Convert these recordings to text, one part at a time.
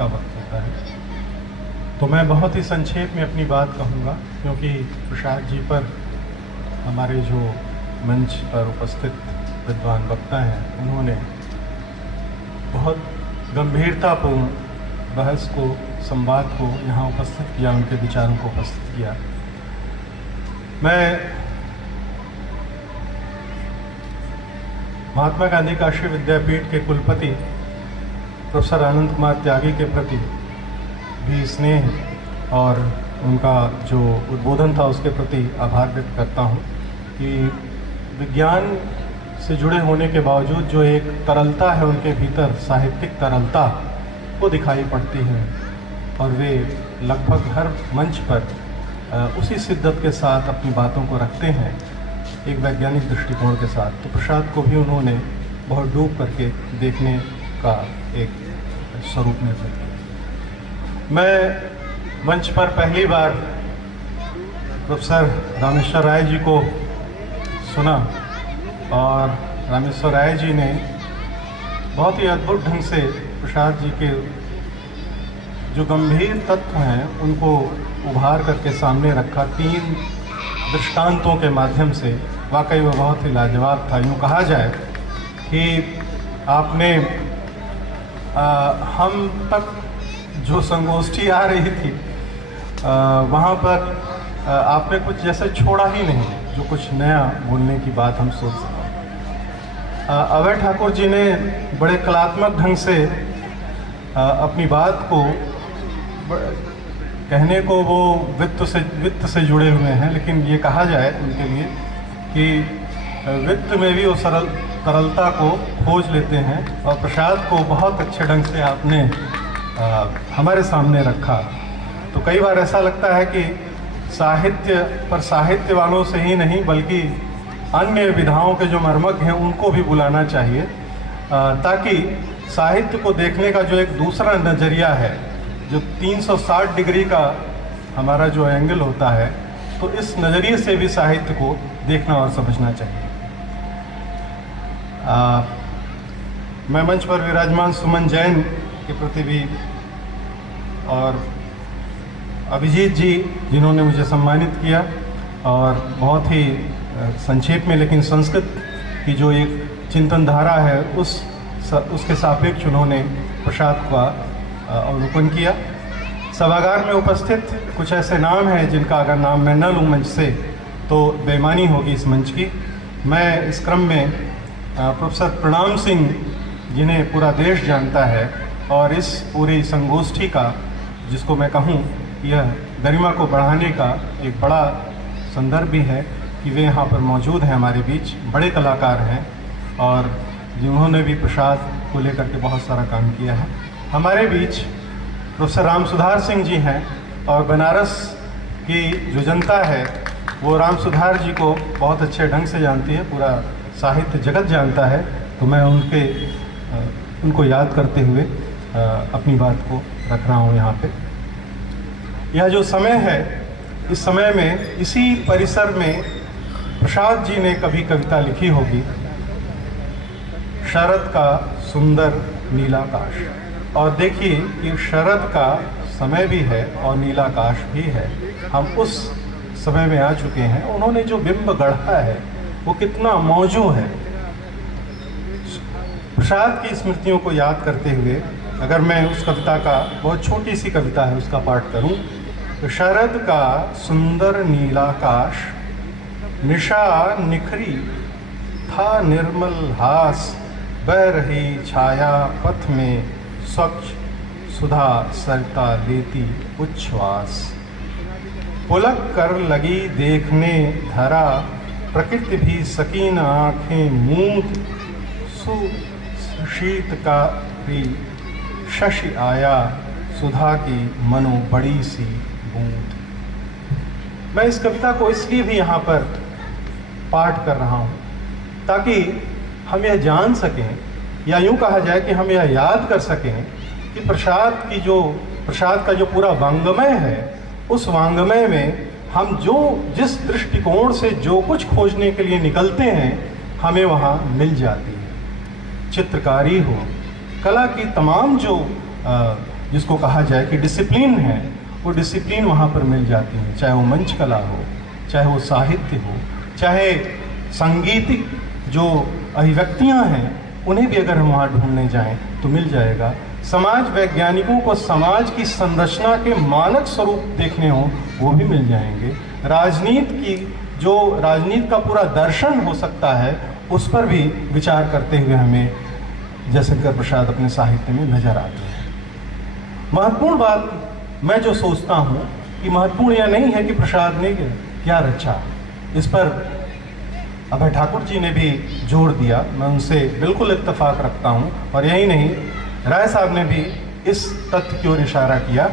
का वक्त होता है। तो मैं बहुत ही संक्षेप में अपनी बात कहूँगा, क्योंकि प्रसाद जी पर हमारे जो मंच पर उपस्थित विद्वान वक्ता हैं उन्होंने बहुत गंभीरतापूर्ण बहस को, संवाद को यहाँ उपस्थित किया, उनके विचारों को उपस्थित किया। मैं महात्मा गांधी काशी विद्यापीठ के कुलपति प्रोफेसर आनंद कुमार त्यागी के प्रति भी स्नेह और उनका जो उद्बोधन था उसके प्रति आभार व्यक्त करता हूँ कि विज्ञान से जुड़े होने के बावजूद जो एक तरलता है उनके भीतर, साहित्यिक तरलता, वो दिखाई पड़ती है और वे लगभग हर मंच पर उसी शिद्दत के साथ अपनी बातों को रखते हैं, एक वैज्ञानिक दृष्टिकोण के साथ। तो प्रसाद को भी उन्होंने बहुत डूब करके देखने का एक स्वरूप निर्मित किया। मैं मंच पर पहली बार प्रोफेसर रामेश्वर राय जी को सुना और रामेश्वर राय जी ने बहुत ही अद्भुत ढंग से प्रसाद जी के जो गंभीर तत्व हैं उनको उभार करके सामने रखा 3 दृष्टांतों के माध्यम से। वाकई वो बहुत ही लाजवाब था। यूँ कहा जाए कि आपने हम तक जो संगोष्ठी आ रही थी वहाँ पर आपने कुछ जैसे छोड़ा ही नहीं जो कुछ नया बोलने की बात हम सोच सकें। अभय ठाकुर जी ने बड़े कलात्मक ढंग से अपनी बात को कहने को वो वित्त से जुड़े हुए हैं, लेकिन ये कहा जाए उनके लिए कि वित्त में भी वो तरलता को खोज लेते हैं और प्रसाद को बहुत अच्छे ढंग से आपने हमारे सामने रखा। तो कई बार ऐसा लगता है कि साहित्य पर साहित्य वालों से ही नहीं बल्कि अन्य विधाओं के जो मर्मज्ञ हैं उनको भी बुलाना चाहिए, ताकि साहित्य को देखने का जो एक दूसरा नज़रिया है, जो 360 डिग्री का हमारा जो एंगल होता है, तो इस नज़रिए से भी साहित्य को देखना और समझना चाहिए। मैं मंच पर विराजमान सुमन जैन के प्रति भी और अभिजीत जी जिन्होंने मुझे सम्मानित किया और बहुत ही संक्षेप में लेकिन संस्कृत की जो एक चिंतन धारा है उसके सापेक्ष उन्होंने प्रसाद का अवलोकन किया। सभागार में उपस्थित कुछ ऐसे नाम हैं जिनका अगर नाम मैं न लूँ मंच से तो बेईमानी होगी इस मंच की। मैं इस क्रम में प्रोफेसर प्रणाम सिंह जिन्हें पूरा देश जानता है और इस पूरी संगोष्ठी का, जिसको मैं कहूँ यह गरिमा को बढ़ाने का एक बड़ा संदर्भ भी है कि वे यहाँ पर मौजूद हैं हमारे बीच, बड़े कलाकार हैं और जिन्होंने भी प्रसाद को लेकर के बहुत सारा काम किया है। हमारे बीच प्रोफेसर राम सुधार सिंह जी हैं और बनारस की जो जनता है वो राम सुधार जी को बहुत अच्छे ढंग से जानती है, पूरा साहित्य जगत जानता है। तो मैं उनको याद करते हुए अपनी बात को रख रहा हूँ यहाँ पे। यह जो समय है, इस समय में इसी परिसर में प्रसाद जी ने कभी कविता लिखी होगी, शरद का सुंदर नीलाकाश। और देखिए कि शरद का समय भी है और नीलाकाश भी है, हम उस समय में आ चुके हैं। उन्होंने जो बिंब गढ़ा है वो कितना मौजू है। प्रसाद की स्मृतियों को याद करते हुए अगर मैं उस कविता का, बहुत छोटी सी कविता है, उसका पाठ करूं तो शरद का सुंदर नीलाकाश, निशा निखरी था निर्मल हास, बह रही छाया पथ में स्वच्छ सुधा सरता लेती उच्छ्वास। पुलक कर लगी देखने धरा, प्रकृति भी सकीन आँखें मूंद, सुशीत का भी शशि आया, सुधा की मनो बड़ी सी बूंद। मैं इस कविता को इसलिए भी यहाँ पर पाठ कर रहा हूँ ताकि हम यह जान सकें, या यूँ कहा जाए कि हम यह याद कर सकें कि प्रसाद का जो पूरा वांग्मय है, उस वांग्मय में हम जिस दृष्टिकोण से जो कुछ खोजने के लिए निकलते हैं हमें वहाँ मिल जाती है। चित्रकारी हो, कला की तमाम जो जिसको कहा जाए कि डिसिप्लिन है, वो डिसिप्लिन वहाँ पर मिल जाती है, चाहे वो मंच कला हो, चाहे वो साहित्य हो, चाहे सांगीतिक जो अभिव्यक्तियाँ हैं उन्हें भी अगर हम वहाँ ढूंढने जाएं तो मिल जाएगा। समाज वैज्ञानिकों को समाज की संरचना के मानक स्वरूप देखने हों वो भी मिल जाएंगे। राजनीति का पूरा दर्शन हो सकता है, उस पर भी विचार करते हुए हमें जयशंकर प्रसाद अपने साहित्य में नजर आते हैं। महत्वपूर्ण बात मैं जो सोचता हूँ कि महत्वपूर्ण यह नहीं है कि प्रसाद ने क्या रचा, इस पर अभय ठाकुर जी ने भी जोर दिया, मैं उनसे बिल्कुल इत्तेफाक रखता हूँ। और यही नहीं, राय साहब ने भी इस तथ्य की ओर इशारा किया,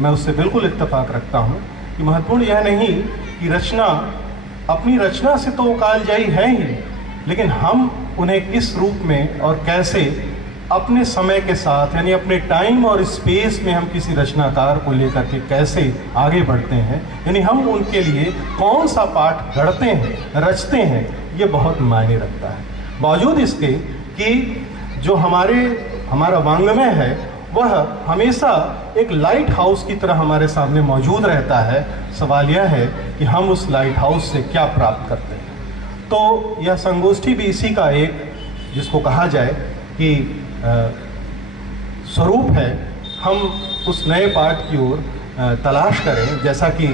मैं उससे बिल्कुल इत्तेफाक रखता हूँ कि महत्वपूर्ण यह नहीं कि रचना अपनी रचना से तो वो कालजयी है ही, लेकिन हम उन्हें किस रूप में और कैसे अपने समय के साथ, यानी अपने टाइम और स्पेस में हम किसी रचनाकार को लेकर के कैसे आगे बढ़ते हैं, यानी हम उनके लिए कौन सा पाठ गढ़ते हैं, रचते हैं, ये बहुत मायने रखता है। बावजूद इसके कि जो हमारा वांग्मय है वह हमेशा एक लाइट हाउस की तरह हमारे सामने मौजूद रहता है। सवाल यह है कि हम उस लाइट हाउस से क्या प्राप्त करते हैं। तो यह संगोष्ठी भी इसी का एक, जिसको कहा जाए कि स्वरूप है। हम उस नए पाठ की ओर तलाश करें, जैसा कि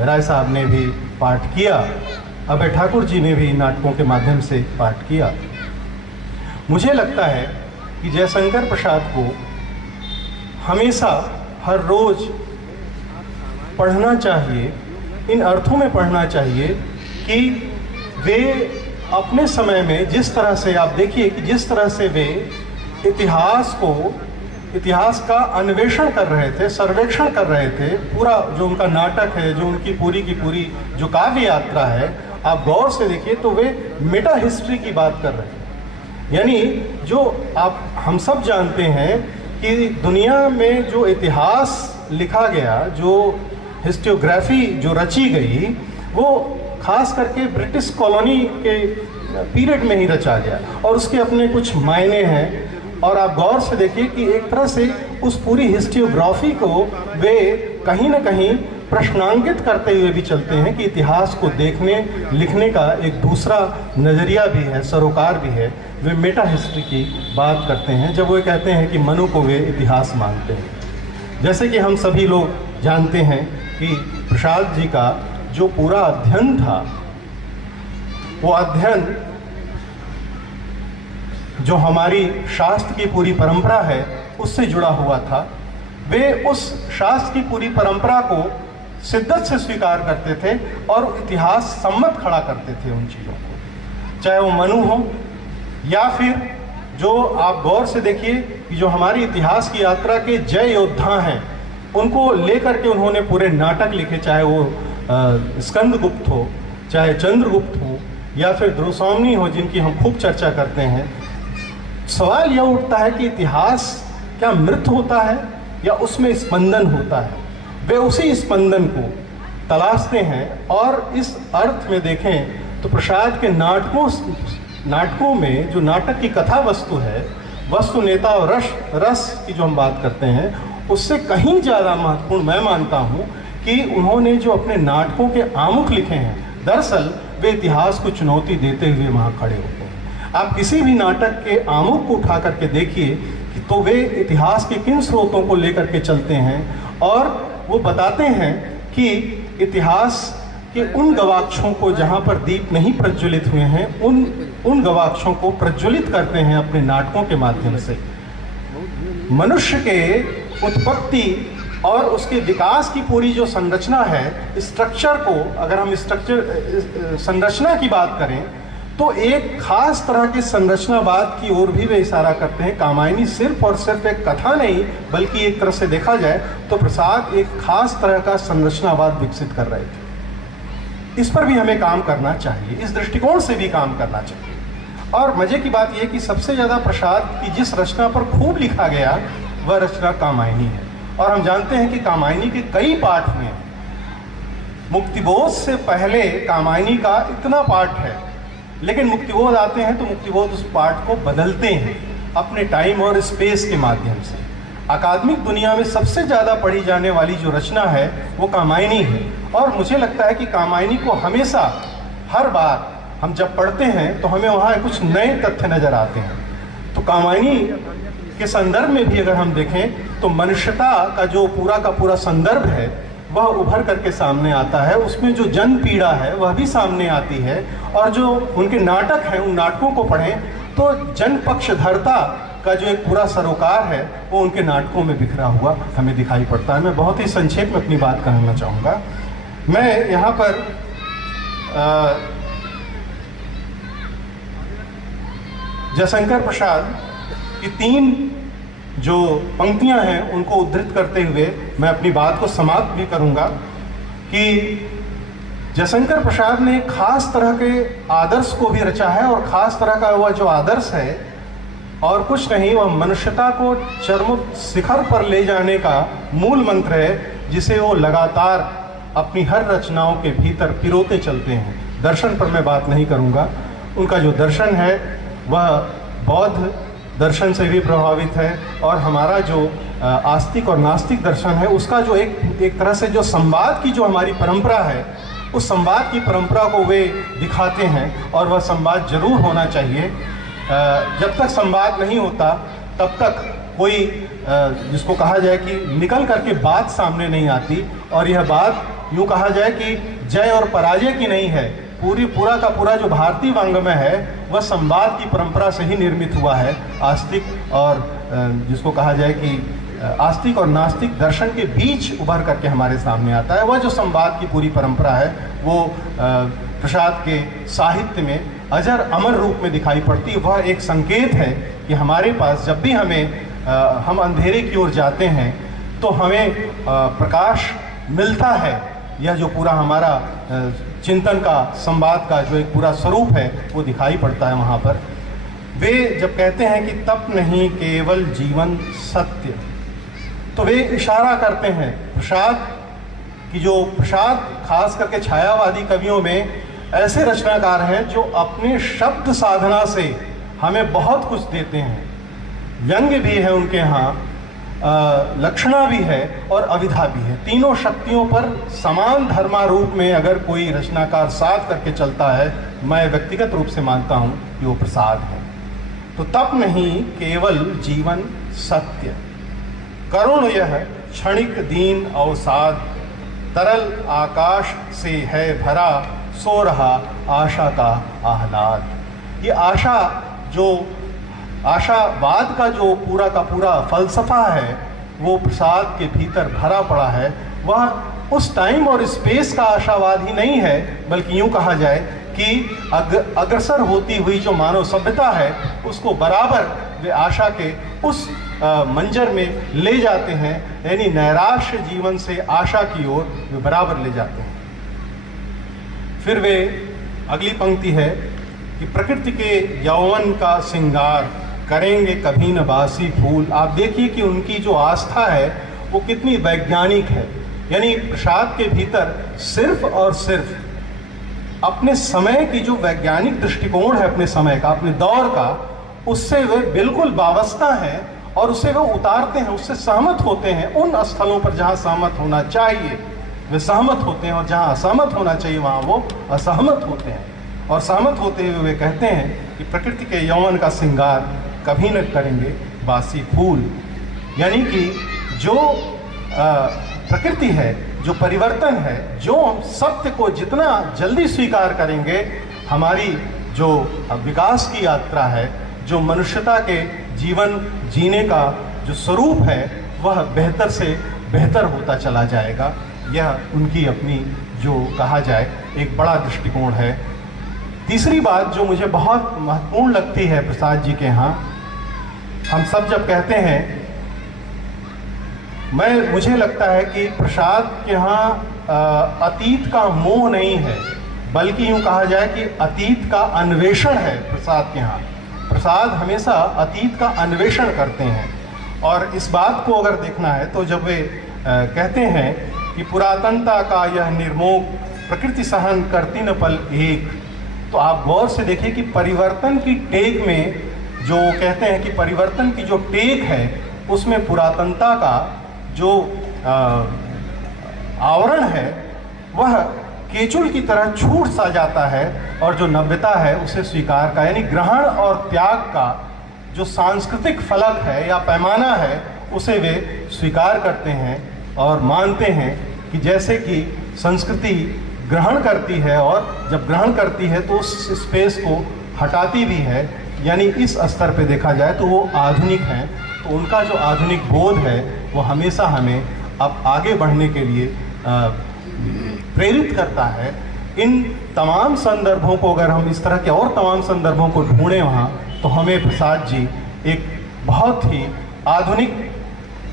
राय साहब ने भी पाठ किया, अभय ठाकुर जी ने भी नाटकों के माध्यम से पाठ किया। मुझे लगता है कि जयशंकर प्रसाद को हमेशा हर रोज पढ़ना चाहिए, इन अर्थों में पढ़ना चाहिए कि वे अपने समय में जिस तरह से, आप देखिए कि जिस तरह से वे इतिहास का अन्वेषण कर रहे थे, सर्वेक्षण कर रहे थे। पूरा जो उनका नाटक है, जो उनकी पूरी की पूरी जो काव्य यात्रा है, आप गौर से देखिए तो वे मेटा हिस्ट्री की बात कर रहे हैं। यानी जो हम सब जानते हैं कि दुनिया में जो इतिहास लिखा गया, जो हिस्टोग्राफी जो रची गई, वो खास करके ब्रिटिश कॉलोनी के पीरियड में ही रचा गया और उसके अपने कुछ मायने हैं। और आप गौर से देखिए कि एक तरह से उस पूरी हिस्टोग्राफी को वे कहीं ना कहीं प्रश्नांकित करते हुए भी चलते हैं कि इतिहास को देखने लिखने का एक दूसरा नज़रिया भी है, सरोकार भी है। वे मेटा हिस्ट्री की बात करते हैं जब वे कहते हैं कि मनु को वे इतिहास मानते हैं। जैसे कि हम सभी लोग जानते हैं कि प्रसाद जी का जो पूरा अध्ययन था, वो अध्ययन जो हमारी शास्त्र की पूरी परंपरा है उससे जुड़ा हुआ था। वे उस शास्त्र की पूरी परंपरा को शिद्दत से स्वीकार करते थे और इतिहास सम्मत खड़ा करते थे उन चीज़ों को, चाहे वो मनु हो या फिर जो आप गौर से देखिए कि जो हमारी इतिहास की यात्रा के जय योद्धा हैं, उनको लेकर के उन्होंने पूरे नाटक लिखे, चाहे वो स्कंदगुप्त हो, चाहे चंद्रगुप्त हो, या फिर द्रुसाम्नी हो, जिनकी हम खूब चर्चा करते हैं। सवाल यह उठता है कि इतिहास क्या मृत होता है या उसमें स्पंदन होता है? वे उसी स्पंदन को तलाशते हैं। और इस अर्थ में देखें तो प्रसाद के नाटकों में जो नाटक की कथा वस्तु है, वस्तु नेता और रस की जो हम बात करते हैं, उससे कहीं ज़्यादा महत्वपूर्ण मैं मानता हूँ कि उन्होंने जो अपने नाटकों के आमुख लिखे हैं, दरअसल वे इतिहास को चुनौती देते हुए वहाँ खड़े होते हैं। आप किसी भी नाटक के आमुख को उठा करके देखिए कि तो वे इतिहास के किन स्रोतों को लेकर के चलते हैं और वो बताते हैं कि इतिहास के उन गवाक्षों को जहाँ पर दीप नहीं प्रज्वलित हुए हैं, उन गवाक्षों को प्रज्वलित करते हैं अपने नाटकों के माध्यम से। मनुष्य के उत्पत्ति और उसके विकास की पूरी जो संरचना है, स्ट्रक्चर को अगर हम संरचना की बात करें तो एक खास तरह के संरचनावाद की ओर भी वे इशारा करते हैं। कामायनी सिर्फ और सिर्फ एक कथा नहीं, बल्कि एक तरह से देखा जाए तो प्रसाद एक खास तरह का संरचनावाद विकसित कर रहे थे। इस पर भी हमें काम करना चाहिए, इस दृष्टिकोण से भी काम करना चाहिए। और मजे की बात यह कि सबसे ज़्यादा प्रसाद की जिस रचना पर खूब लिखा गया वह रचना कामायनी है। और हम जानते हैं कि कामायनी के कई पाठ में, मुक्तिबोध से पहले कामायनी का इतना पाठ है, लेकिन मुक्तिबोध आते हैं तो मुक्तिबोध उस पाठ को बदलते हैं अपने टाइम और स्पेस के माध्यम से। अकादमिक दुनिया में सबसे ज़्यादा पढ़ी जाने वाली जो रचना है वो कामायनी है। और मुझे लगता है कि कामायनी को हमेशा, हर बार हम जब पढ़ते हैं तो हमें वहाँ कुछ नए तथ्य नज़र आते हैं। तो कामायनी के संदर्भ में भी अगर हम देखें तो मनुष्यता का जो पूरा का पूरा संदर्भ है वह उभर करके सामने आता है। उसमें जो जन पीड़ा है वह भी सामने आती है। और जो उनके नाटक हैं, उन नाटकों को पढ़ें तो जन पक्षधरता का जो एक पूरा सरोकार है वो उनके नाटकों में बिखरा हुआ हमें दिखाई पड़ता है। मैं बहुत ही संक्षेप में अपनी बात कहना चाहूँगा। मैं यहाँ पर जयशंकर प्रसाद की 3 जो पंक्तियां हैं उनको उद्धृत करते हुए मैं अपनी बात को समाप्त भी करूंगा कि जयशंकर प्रसाद ने खास तरह के आदर्श को भी रचा है। और खास तरह का वह जो आदर्श है और कुछ नहीं, वह मनुष्यता को चरम शिखर पर ले जाने का मूल मंत्र है, जिसे वो लगातार अपनी हर रचनाओं के भीतर पिरोते चलते हैं। दर्शन पर मैं बात नहीं करूंगा। उनका जो दर्शन है वह बौद्ध दर्शन से भी प्रभावित है। और हमारा जो आस्तिक और नास्तिक दर्शन है उसका जो एक तरह से जो संवाद की जो हमारी परंपरा है, उस संवाद की परंपरा को वे दिखाते हैं। और वह संवाद जरूर होना चाहिए। जब तक संवाद नहीं होता तब तक कोई जिसको कहा जाए कि निकल करके बात सामने नहीं आती। और यह बात यूँ कहा जाए कि जय और पराजय की नहीं है। पूरा का पूरा जो भारतीय वांग्मय है वह संवाद की परंपरा से ही निर्मित हुआ है। आस्तिक और जिसको कहा जाए कि आस्तिक और नास्तिक दर्शन के बीच उभर करके हमारे सामने आता है। वह जो संवाद की पूरी परंपरा है वो प्रसाद के साहित्य में अजर अमर रूप में दिखाई पड़ती है। वह एक संकेत है कि हमारे पास जब भी हम अंधेरे की ओर जाते हैं तो हमें प्रकाश मिलता है। यह जो पूरा हमारा चिंतन का, संवाद का जो एक पूरा स्वरूप है वो दिखाई पड़ता है वहाँ पर। वे जब कहते हैं कि तप नहीं केवल जीवन सत्य, तो वे इशारा करते हैं प्रसाद की, जो प्रसाद खास करके छायावादी कवियों में ऐसे रचनाकार हैं जो अपने शब्द साधना से हमें बहुत कुछ देते हैं। व्यंग्य भी है उनके यहाँ, लक्षणा भी है और अविधा भी है। तीनों शक्तियों पर समान धर्मारूप में अगर कोई रचनाकार साथ करके चलता है, मैं व्यक्तिगत रूप से मानता हूँ कि वो प्रसाद है। तो तप नहीं केवल जीवन सत्य, करुण यह क्षणिक दीन अवसाद, तरल आकाश से है भरा सो रहा आशा का आह्लाद। ये आशा, जो आशावाद का जो पूरा का पूरा फलसफा है वो प्रसाद के भीतर भरा पड़ा है। वह उस टाइम और स्पेस का आशावाद ही नहीं है, बल्कि यूँ कहा जाए कि अग्रसर होती हुई जो मानव सभ्यता है उसको बराबर वे आशा के उस मंजर में ले जाते हैं। यानी नैराश्य जीवन से आशा की ओर वे बराबर ले जाते हैं। फिर वे अगली पंक्ति है कि प्रकृति के यौवन का श्रृंगार करेंगे कभी न बासी फूल। आप देखिए कि उनकी जो आस्था है वो कितनी वैज्ञानिक है। यानी प्रसाद के भीतर सिर्फ और सिर्फ अपने समय की जो वैज्ञानिक दृष्टिकोण है, अपने समय का, अपने दौर का, उससे वे बिल्कुल वाबस्ता हैं और उसे वे उतारते हैं, उससे सहमत होते हैं। उन स्थलों पर जहाँ सहमत होना चाहिए वे सहमत होते हैं और जहाँ असहमत होना चाहिए वहाँ वो असहमत होते हैं। और सहमत होते हुए वे कहते हैं कि प्रकृति के यौवन का श्रृंगार कभी न करेंगे बासी फूल। यानी कि जो प्रकृति है, जो परिवर्तन है, जो हम सत्य को जितना जल्दी स्वीकार करेंगे, हमारी जो विकास की यात्रा है, जो मनुष्यता के जीवन जीने का जो स्वरूप है, वह बेहतर से बेहतर होता चला जाएगा। यह उनकी अपनी जो कहा जाए एक बड़ा दृष्टिकोण है। तीसरी बात जो मुझे बहुत महत्वपूर्ण लगती है प्रसाद जी के यहाँ, हम सब जब कहते हैं, मुझे लगता है कि प्रसाद के यहाँ अतीत का मोह नहीं है, बल्कि यूँ कहा जाए कि अतीत का अन्वेषण है प्रसाद के यहाँ। प्रसाद हमेशा अतीत का अन्वेषण करते हैं। और इस बात को अगर देखना है तो जब वे कहते हैं कि पुरातनता का यह निर्मोह प्रकृति सहन करती न पल एक, तो आप गौर से देखिए कि परिवर्तन की टेक में जो कहते हैं कि परिवर्तन की जो टेक है उसमें पुरातनता का जो आवरण है वह केचुल की तरह छूट सा जाता है, और जो नव्यता है उसे स्वीकार का, यानी ग्रहण और त्याग का जो सांस्कृतिक फलक है या पैमाना है उसे वे स्वीकार करते हैं और मानते हैं कि जैसे कि संस्कृति ग्रहण करती है और जब ग्रहण करती है तो उस स्पेस को हटाती भी है, यानी इस स्तर पे देखा जाए तो वो आधुनिक हैं। तो उनका जो आधुनिक बोध है वो हमेशा हमें अब आगे बढ़ने के लिए प्रेरित करता है। इन तमाम संदर्भों को अगर हम इस तरह के और तमाम संदर्भों को ढूंढें वहाँ, तो हमें प्रसाद जी एक बहुत ही आधुनिक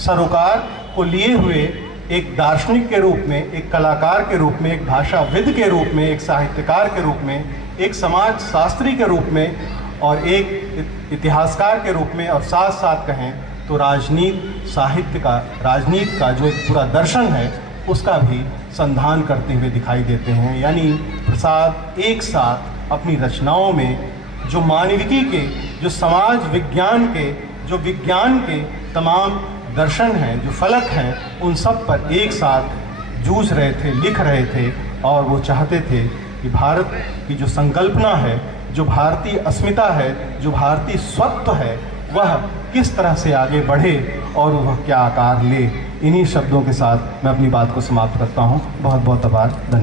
सरोकार को लिए हुए एक दार्शनिक के रूप में, एक कलाकार के रूप में, एक भाषाविद के रूप में, एक साहित्यकार के रूप में, एक समाज शास्त्री के रूप में और एक इतिहासकार के रूप में, और साथ साथ कहें तो राजनीति साहित्य का, राजनीति का जो एक पूरा दर्शन है उसका भी संधान करते हुए दिखाई देते हैं। यानी प्रसाद एक साथ अपनी रचनाओं में जो मानविकी के, जो समाज विज्ञान के, जो विज्ञान के तमाम दर्शन हैं, जो फलक हैं, उन सब पर एक साथ जूझ रहे थे, लिख रहे थे, और वो चाहते थे कि भारत की जो संकल्पना है, जो भारतीय अस्मिता है, जो भारतीय स्वत्व है, वह किस तरह से आगे बढ़े और वह क्या आकार ले। इन्हीं शब्दों के साथ मैं अपनी बात को समाप्त करता हूँ। बहुत बहुत आभार, धन्यवाद।